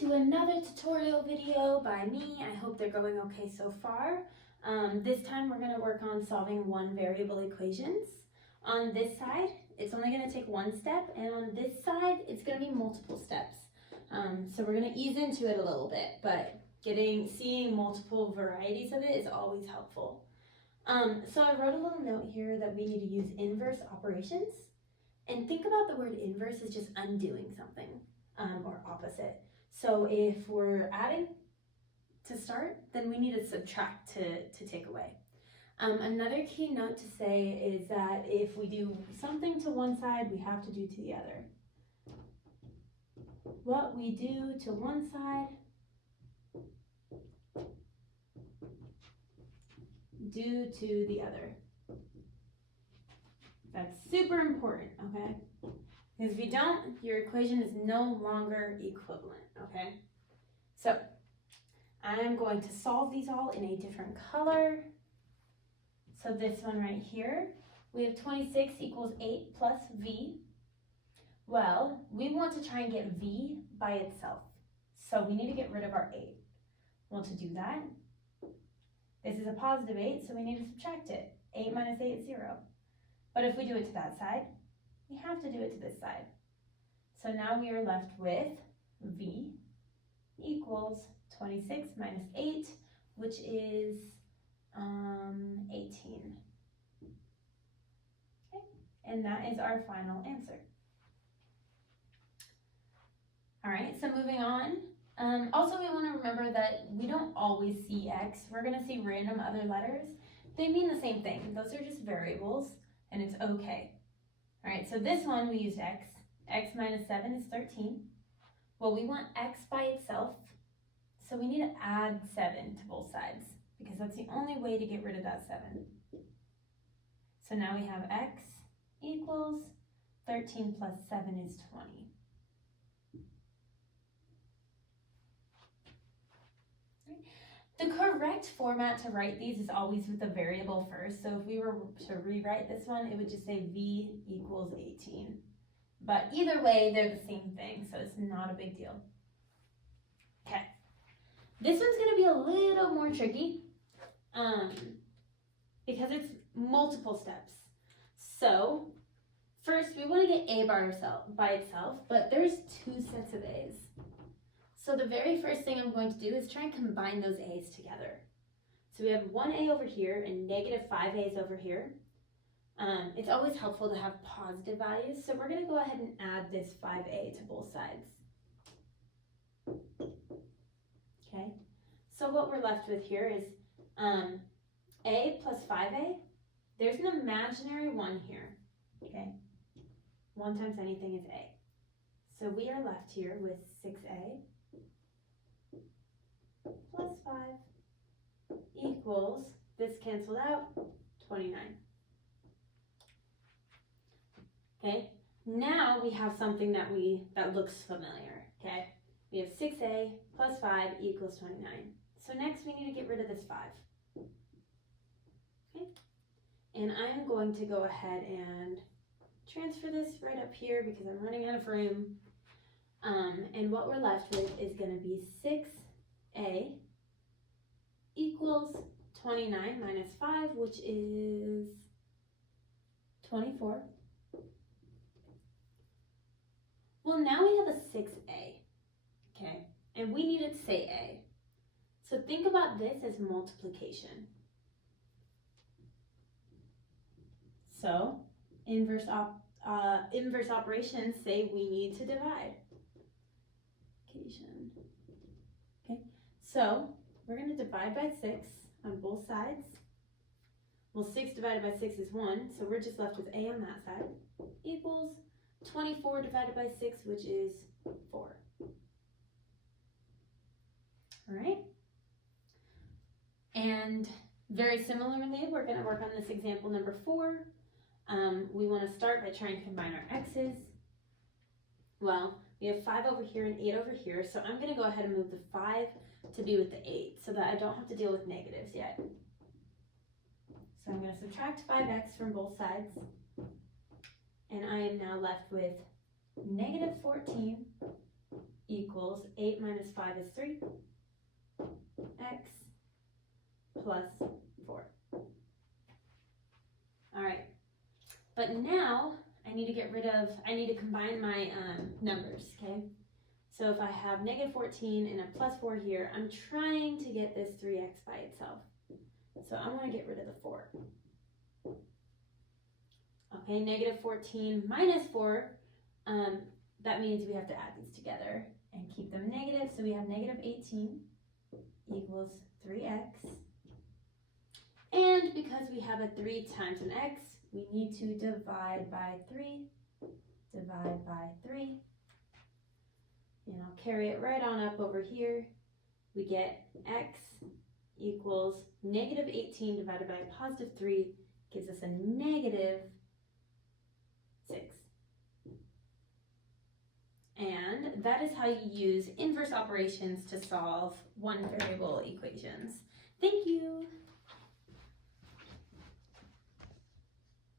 to another tutorial video by me. I hope they're going okay so far. This time we're going to work on solving one variable equations. On this side, it's only going to take one step, and on this side, it's going to be multiple steps. So we're going to ease into it a little bit, but seeing multiple varieties of it is always helpful. So I wrote a little note here that we need to use inverse operations. And think about the word inverse as just undoing something, or opposite. So if we're adding to start, then we need to subtract to take away. Another key note to say is that if we do something to one side, we have to do to the other. What we do to one side, do to the other. That's super important, okay? Because if you don't, your equation is no longer equivalent, okay? So, I'm going to solve these all in a different color. So this one right here, we have 26 equals 8 plus v. Well, we want to try and get v by itself. So we need to get rid of our 8. Well, to do that, this is a positive 8, so we need to subtract it. 8 minus 8 is 0. But if we do it to that side, we have to do it to this side. So now we are left with v equals 26 minus 8, which is 18. Okay, and that is our final answer. All right, so moving on. Also, we want to remember that we don't always see x. We're going to see random other letters. They mean the same thing. Those are just variables, and it's okay. All right, so this one we used x. X minus 7 is 13. Well, we want x by itself, so we need to add 7 to both sides, because that's the only way to get rid of that 7. So now we have x equals 13 plus 7 is 20. The correct format to write these is always with the variable first. So if we were to rewrite this one, it would just say v equals 18. But either way, they're the same thing, so it's not a big deal. Okay. This one's going to be a little more tricky because it's multiple steps. So first, we want to get a by itself, but there's 2 sets of a's. So the very first thing I'm going to do is try and combine those a's together. So we have 1a over here and negative 5a's over here. It's always helpful to have positive values, so we're going to go ahead and add this 5a to both sides. Okay, so what we're left with here is a plus 5a. There's an imaginary 1 here, okay? 1 times anything is a. So we are left here with 6a plus 5 equals, this canceled out, 29. Okay, now we have something that looks familiar, okay? We have 6a plus 5 equals 29. So next we need to get rid of this 5. Okay, and I'm going to go ahead and transfer this right up here because I'm running out of room. And what we're left with is going to be 6a equals 29 minus 5, which is 24. Well, now we have a 6a, okay, and we needed to say a. So think about this as multiplication. So inverse operations say we need to divide. Okay, so we're going to divide by 6 on both sides. Well, 6 divided by 6 is 1, so we're just left with a on that side, equals 24 divided by 6, which is 4. All right. And very similarly, we're going to work on this example number 4. We want to start by trying to combine our x's. Well, we have 5 over here and 8 over here, so I'm going to go ahead and move the 5 to be with the 8 so that I don't have to deal with negatives yet. So I'm going to subtract 5x from both sides. And I am now left with negative 14 equals 8 minus 5 is 3, x plus 4. All right, but now I need to combine my numbers, okay? So if I have negative 14 and a plus 4 here, I'm trying to get this 3x by itself. So I want to get rid of the 4. Okay, negative 14 minus 4, that means we have to add these together and keep them negative. So we have negative 18 equals 3x. And because we have a 3 times an x, we need to divide by 3. Divide by 3. And I'll carry it right on up over here. We get x equals negative 18 divided by a positive 3 gives us a negative 6. And that is how you use inverse operations to solve one variable equations. Thank you.